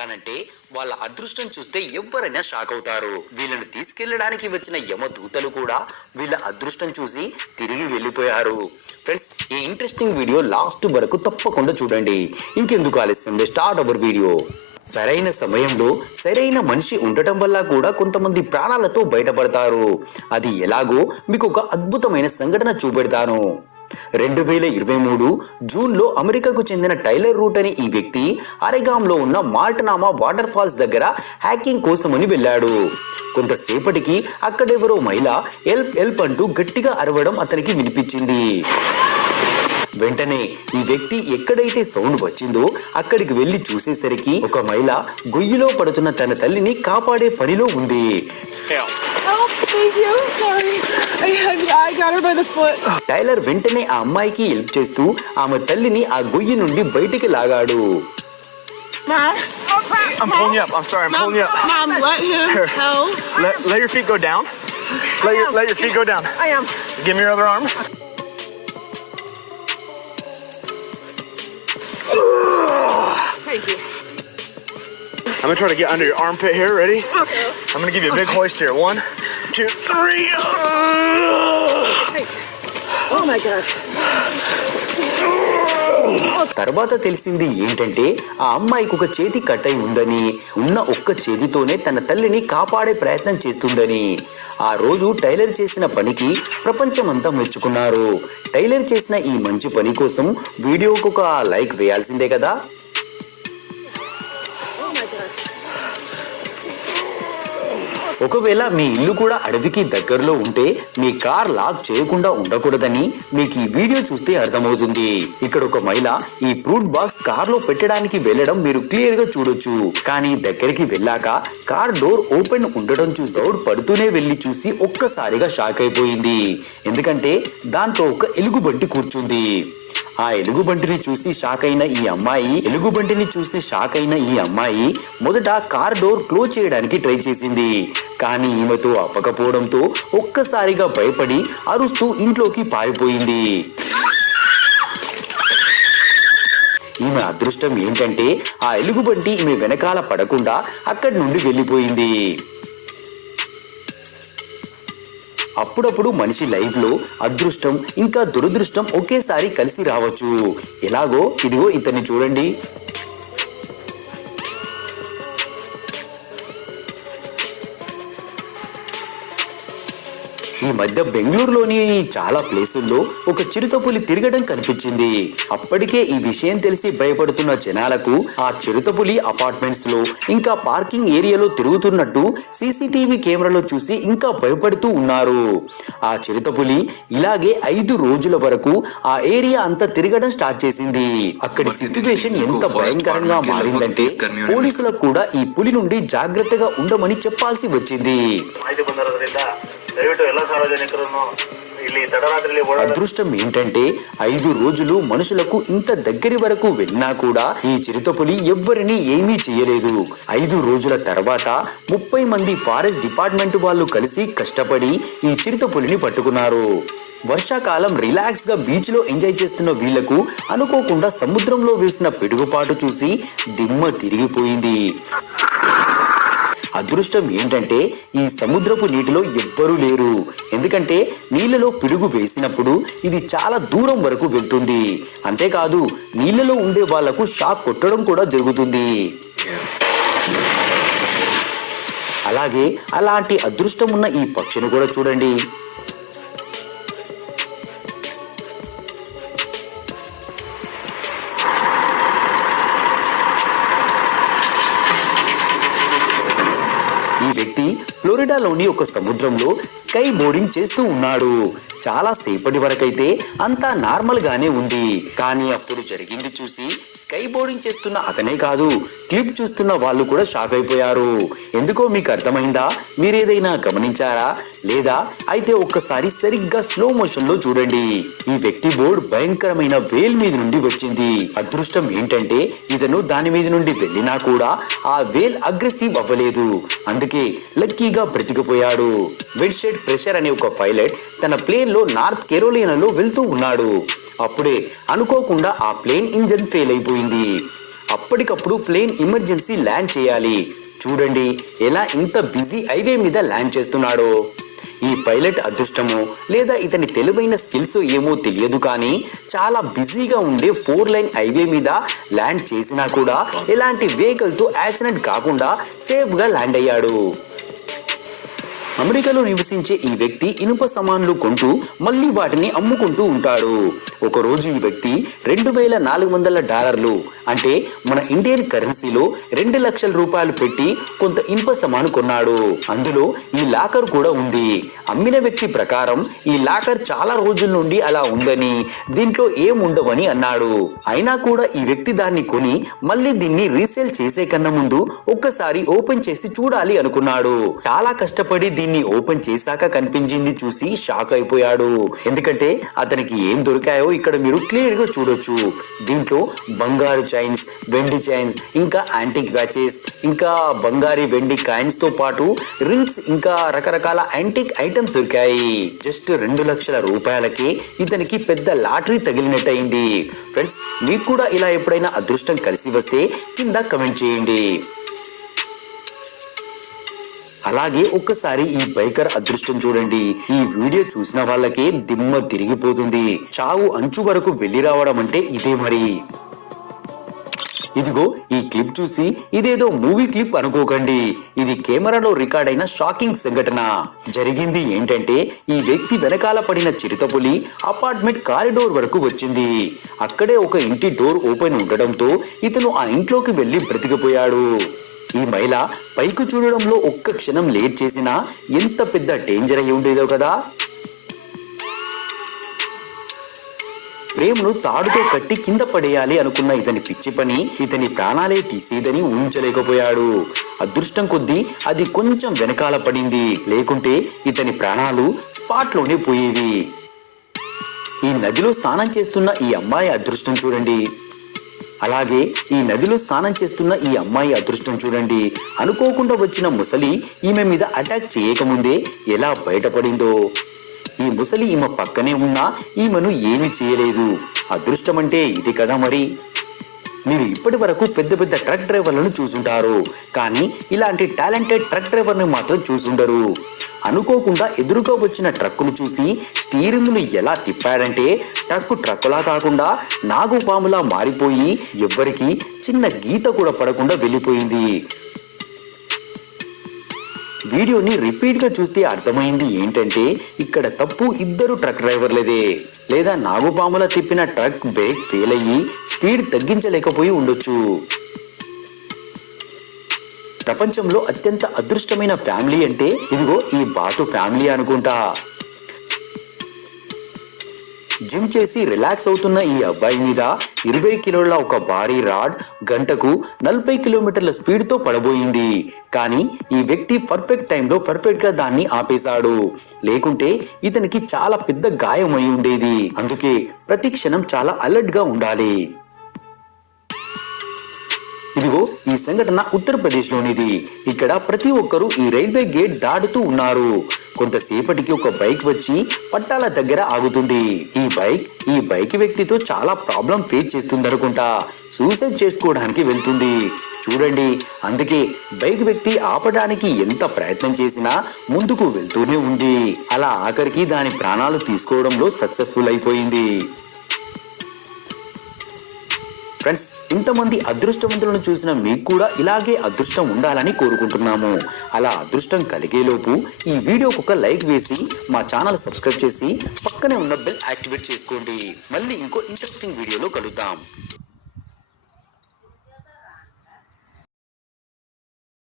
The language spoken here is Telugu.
చెప్తానంటే వాళ్ళ అదృష్టం చూస్తే ఎవరైనా షాక్ అవుతారు. వీళ్ళని తీసుకెళ్ళడానికి వచ్చిన యమదూతలు కూడా వీళ్ళ అదృష్టం చూసి తిరిగి వెళ్ళిపోయారు. ఫ్రెండ్స్ ఈ ఇంట్రెస్టింగ్ వీడియో లాస్ట్ వరకు తప్పకుండా చూడండి. ఇంకెందుకు ఆలస్యం స్టార్ట్ అవర్ వీడియో సరైన సమయంలో సరైన మనిషి ఉండటం వల్ల కూడా కొంతమంది ప్రాణాలతో బయటపడతారు. అది ఎలాగో మీకు ఒక అద్భుతమైన సంఘటన చూపెడతాను. రెండు వేల ఇరవై మూడు జూన్లో అమెరికాకు చెందిన టైలర్ రూట్ అనే ఈ వ్యక్తి అరెగాంలో ఉన్న మాల్టనామా వాటర్ ఫాల్స్ దగ్గర హ్యాకింగ్ కోసమని వెళ్ళాడు. కొంతసేపటికి అక్కడెవరో మహిళ ఎల్ప్ ఎల్ప్ అంటూ గట్టిగా అరవడం అతనికి వినిపించింది. వెంటనే ఈ వ్యక్తి ఎక్కడైతే సౌండ్ వచ్చిందో అక్కడికి వెళ్ళి చూసేసరికి ఒక మహిళ గొయ్యిలో పడుతున్న తన తల్లిని కాపాడే పనిలో ఉంది. Help, thank you. Sorry. I, I got her by the foot. Tailor వెంటనే ఆ అమ్మాయికి హెల్ప్ చేస్తూ ఆమె తల్లిని ఆ గొయ్యి నుండి బయటికి లాగాడు Mom? I'm pulling you up. I'm sorry. I'm Mom, pulling you up. Mom, let him Here. help. Let, let your feet go down. Let your, let your feet go down. I am. Give me your other arm. Thank you. I'm gonna try to get under your armpit here. Ready? Okay. I'm gonna give you a big hoist here. One, two, three. Oh తర్వాత తెలిసింది ఏంటంటే ఆ అమ్మాయికి ఒక చేతి కట్టై ఉందని ఉన్న ఒక్క చేతితోనే తన తల్లిని కాపాడే ప్రయత్నం చేస్తుందని. ఆ రోజు టైలర్ చేసిన పనికి ప్రపంచమంతా మెచ్చుకున్నారు. టైలర్ చేసిన ఈ మంచి పని కోసం వీడియోకు ఒక లైక్ వేయాల్సిందే కదా. ఒకవేళ మీ ఇల్లు కూడా అడవికి దగ్గరలో ఉంటే మీ కార్ లాక్ చేయకుండా ఉండకూడదని మీకు ఈ వీడియో చూస్తే అర్థమవుతుంది. ఇక్కడ ఒక మహిళ ఈ ఫ్రూట్ బాక్స్ కార్లో పెట్టడానికి వెళ్ళడం మీరు క్లియర్గా చూడొచ్చు. కానీ దగ్గరికి వెళ్ళాక కార్ డోర్ ఓపెన్ ఉండడం చూసి పడుతూనే వెళ్ళి చూసి ఒక్కసారిగా షాక్ అయిపోయింది. ఎందుకంటే దాంట్లో ఒక ఎలుగుబంటి కూర్చుంది. ఆ ఎలుగుబంటిని చూసి షాక్ అయిన ఈ అమ్మాయి ఎలుగుబంటిని చూసి షాక్ అయిన ఈ అమ్మాయి మొదట కార్ డోర్ క్లోజ్ చేయడానికి ట్రై చేసింది. కానీ ఈమెతో అవ్వకపోవడంతో ఒక్కసారిగా భయపడి అరుస్తూ ఇంట్లోకి పారిపోయింది. ఈమె అదృష్టం ఏంటంటే ఆ ఎలుగుబంటి ఈమె వెనకాల పడకుండా అక్కడి నుండి వెళ్ళిపోయింది. అప్పుడప్పుడు మనిషి లైఫ్లో అదృష్టం ఇంకా దురదృష్టం ఒకేసారి కలిసి రావచ్చు. ఎలాగో? ఇదిగో ఇతన్ని చూడండి. ఈ మధ్య బెంగళూరులోని చాలా ప్లేసుల్లో ఒక చిరుతపులి తిరగడం కనిపించింది. అప్పటికే ఈ విషయం తెలిసి భయపడుతున్న జనాలకు ఆ చిరుతపులి అపార్ట్మెంట్స్లో ఇంకా పార్కింగ్ ఏరియాలో తిరుగుతున్నట్టు సీసీటీవీ కెమెరాలో చూసి ఇంకా భయపడుతూ ఉన్నారు. ఆ చిరుతపులి ఇలాగే ఐదు రోజుల వరకు ఆ ఏరియా అంతా తిరగడం స్టార్ట్ చేసింది. అక్కడి సిచ్యువేషన్ ఎంత భయంకరంగా మారిందంటే పోలీసులకు కూడా ఈ పులి నుండి జాగ్రత్తగా ఉండమని చెప్పాల్సి వచ్చింది. అదృష్టం ఏంటంటే ఐదు రోజులు మనుషులకు ఇంత దగ్గరి వరకు వెళ్ళినా కూడా ఈ చిరుతపులి ఎవ్వరిని ఏమీ చేయలేదు. ఐదు రోజుల తర్వాత ముప్పై మంది ఫారెస్ట్ డిపార్ట్మెంట్ వాళ్ళు కలిసి కష్టపడి ఈ చిరుతపులిని పట్టుకున్నారు. వర్షాకాలం రిలాక్స్గా బీచ్లో ఎంజాయ్ చేస్తున్న వీళ్ళకు అనుకోకుండా సముద్రంలో వేసిన పిడుగుపాటు చూసి దిమ్మ తిరిగిపోయింది. అదృష్టం ఏంటంటే ఈ సముద్రపు నీటిలో ఎవ్వరూ లేరు. ఎందుకంటే నీళ్ళలో పిడుగు వేసినప్పుడు ఇది చాలా దూరం వరకు వెళ్తుంది. అంతేకాదు నీళ్ళలో ఉండే వాళ్ళకు షాక్ కొట్టడం కూడా జరుగుతుంది. అలాగే అలాంటి అదృష్టం ఉన్న ఈ పక్షిని కూడా చూడండి. ఈ వ్యక్తి ఫ్లోరిడాలోని ఒక సముద్రంలో స్కై బోర్డింగ్ చేస్తూ ఉన్నాడు. చాలా సేపటి వరకైతే అంతా నార్మల్ గానే ఉంది. కానీ అప్పుడు జరిగింది చూసి స్కై బోర్డింగ్ చేస్తున్న అతనే కాదు క్లిప్ చూస్తున్న వాళ్ళు కూడా షాక్ అయిపోయారు. ఎందుకో మీకు అర్థమైందా? మీరేదైనా గమనించారా? లేదా అయితే ఒక్కసారి సరిగ్గా స్లో మోషన్లో చూడండి. ఈ వ్యక్తి బోర్డ్ భయంకరమైన వేల్ మీద నుండి వచ్చింది. అదృష్టం ఏంటంటే ఇతను దాని మీద నుండి వెళ్ళినా కూడా ఆ వేల్ అగ్రెసివ్ అవ్వలేదు. అందుకే లక్కీగా బ్రతికిపోయాడు. వెడ్షెడ్ ప్రెషర్ అనే ఒక పైలట్ తన ప్లేన్లో నార్త్ కెరోలినాలో వెళ్తూ ఉన్నాడు. అప్పుడే అనుకోకుండా ఆ ప్లేన్ ఇంజన్ ఫెయిల్ అయిపోయింది. అప్పటికప్పుడు ప్లేన్ ఎమర్జెన్సీ ల్యాండ్ చేయాలి. చూడండి ఎలా ఇంత బిజీ హైవే మీద ల్యాండ్ చేస్తున్నాడో. ఈ పైలట్ అదృష్టమో లేదా ఇతని తెలివైన స్కిల్స్ ఏమో తెలియదు కానీ చాలా బిజీగా ఉండే ఫోర్ లైన్ హైవే మీద ల్యాండ్ చేసినా కూడా ఎలాంటి వెహికల్తో యాక్సిడెంట్ కాకుండా సేఫ్గా ల్యాండ్ అయ్యాడు. అమెరికాలో నివసించే ఈ వ్యక్తి ఇనుప సామాన్లు కొంటూ మళ్ళీ వాటిని అమ్ముకుంటూ ఉంటాడు. ఒకరోజు ఈ వ్యక్తి రెండు వేల నాలుగు వందల డాలర్లు అంటే మన ఇండియన్ కరెన్సీలో రెండు లక్షల రూపాయలు పెట్టి కొంత ఇనుప సామాను కొన్నాడు. అందులో ఈ లాకర్ కూడా ఉంది. అమ్మిన వ్యక్తి ప్రకారం ఈ లాకర్ చాలా రోజుల నుండి అలా ఉందని దీంట్లో ఏం ఉండవని అన్నాడు. అయినా కూడా ఈ వ్యక్తి దాన్ని కొని మళ్ళీ దీన్ని రీసేల్ చేసే కన్నా ముందు ఒక్కసారి ఓపెన్ చేసి చూడాలి అనుకున్నాడు. చాలా కష్టపడి దీన్ని ఓపెన్ చేశాక కనిపించింది చూసి షాక్ అయిపోయాడు. ఎందుకంటే అతనికి ఏం దొరికాయో ఇక్కడ మీరు క్లియర్గా చూడొచ్చు. దీంట్లో బంగారు చైన్స్ వెండి చైన్స్ ఇంకా యాంటిక్ వాచెస్ ఇంకా బంగారి వెండి కాయిన్స్తో పాటు రింగ్స్ ఇంకా రకరకాల యాంటిక్ ఐటమ్స్ దొరికాయి. జస్ట్ రెండు లక్షల రూపాయలకే ఇతనికి పెద్ద లాటరీ తగిలినట్టయింది. ఫ్రెండ్స్ మీకు కూడా ఇలా ఎప్పుడైనా అదృష్టం కలిసి వస్తే కింద కమెంట్ చేయండి. అలాగే ఒక్కసారి ఈ బైకర్ అదృష్టం చూడండి. ఈ వీడియో చూసిన వాళ్ళకే దిమ్మ తిరిగిపోతుంది. చావు అంచు వరకు వెళ్ళి రావడం అంటే ఇదే మరి. ఇదిగో ఈ క్లిప్ చూసి ఇదేదో మూవీ క్లిప్ అనుకోకండి. ఇది కెమెరాలో రికార్డ్ అయిన షాకింగ్ సంఘటన. జరిగింది ఏంటంటే ఈ వ్యక్తి వెనకాల పడిన చిరుతపులి అపార్ట్మెంట్ కారిడోర్ వరకు వచ్చింది. అక్కడే ఒక ఇంటి డోర్ ఓపెన్ ఉండడంతో ఇతను ఆ ఇంట్లోకి వెళ్ళి బ్రతికిపోయాడు. ఈ మహిళ పైకి చూడడంలో ఒక్క క్షణం లేట్ చేసినా ఎంత పెద్ద డేంజర్ అయి ఉండేదో కదా. ప్రేమ్ను తాడుతో కట్టి కింద పడేయాలి అనుకున్న ఇతని పిచ్చి పని ఇతని ప్రాణాలే తీసేదని ఊహించలేకపోయాడు. అదృష్టం కొద్దీ అది కొంచెం వెనకాల పడింది. లేకుంటే ఇతని ప్రాణాలు స్పాట్లోనే పోయేవి. ఈ నదిలో స్నానం చేస్తున్న ఈ అమ్మాయి అదృష్టం చూడండి. అలాగే ఈ నదిలో స్నానం చేస్తున్న ఈ అమ్మాయి అదృష్టం చూడండి. అనుకోకుండా వచ్చిన ముసలి ఈమె మీద అటాక్ చేయకముందే ఎలా బయటపడిందో? ఈ ముసలి ఈమె పక్కనే ఉన్నా ఈమెను ఏమీ చేయలేదు. అదృష్టం అంటే ఇది కదా మరి? మీరు ఇప్పటి వరకు పెద్ద పెద్ద ట్రక్ డ్రైవర్లను చూసుంటారు. కానీ ఇలాంటి టాలెంటెడ్ ట్రక్ డ్రైవర్ని మాత్రం చూసుండరు. అనుకోకుండా ఎదురుగా వచ్చిన ట్రక్కును చూసి స్టీరింగ్ను ఎలా తిప్పాడంటే ట్రక్కు ట్రక్కులా కాకుండా నాగుపాములా మారిపోయి ఎవ్వరికి చిన్న గీత కూడా పడకుండా వెళ్ళిపోయింది. వీడియోని రిపీట్గా చూస్తే అర్థమైంది ఏంటంటే ఇక్కడ తప్పు ఇద్దరు ట్రక్ డ్రైవర్లదే. లేదా నాగుపాముల తిప్పిన ట్రక్ బ్రేక్ ఫెయిల్ అయ్యి స్పీడ్ తగ్గించలేకపోయి ఉండొచ్చు. ప్రపంచంలో అత్యంత అదృష్టమైన ఫ్యామిలీ అంటే ఇదిగో ఈ బాతు ఫ్యామిలీ అనుకుంటా. జిమ్ చేసి రిలాక్స్ అవుతున్న ఈ అబ్బాయి మీద ఇరవై కిలోల ఒక భారీ రాడ్ గంటకు నలభై కిలోమీటర్ల స్పీడ్తో పడబోయింది. కానీ ఈ వ్యక్తి పర్ఫెక్ట్ టైంలో పర్ఫెక్ట్గా దాన్ని ఆపేశాడు. లేకుంటే ఇతనికి చాలా పెద్ద గాయం అయి ఉండేది. అందుకే ప్రతి క్షణం చాలా అలర్ట్గా ఉండాలి. ఇదిగో ఈ సంఘటన ఉత్తరప్రదేశ్లోనిది. ఇక్కడ ప్రతి ఒక్కరూ ఈ రైల్వే గేట్ దాటుతూ ఉన్నారు. కొంతసేపటికి ఒక బైక్ వచ్చి పట్టాల దగ్గర ఆగుతుంది. ఈ బైక్ ఈ బైక్ వ్యక్తితో చాలా ప్రాబ్లం ఫేస్ చేస్తుంది అనుకుంటా సూసైడ్ చేసుకోవడానికి వెళ్తుంది. చూడండి అందుకే బైక్ వ్యక్తి ఆపడానికి ఎంత ప్రయత్నం చేసినా ముందుకు వెళ్తూనే ఉంది. అలా ఆఖరికి దాని ప్రాణాలు తీసుకోవడంలో సక్సెస్ఫుల్ అయిపోయింది. ఫ్రెండ్స్ ఇంతమంది అదృష్టవంతులను చూసిన మీకు కూడా ఇలాగే అదృష్టం ఉండాలని కోరుకుంటున్నాము. అలా అదృష్టం కలిగేలోపు ఈ వీడియోకి ఒక లైక్ వేసి మా ఛానల్ సబ్స్క్రైబ్ చేసి పక్కనే ఉన్న బెల్ యాక్టివేట్ చేసుకోండి. మళ్ళీ ఇంకో ఇంట్రెస్టింగ్ వీడియోలో కలుద్దాం.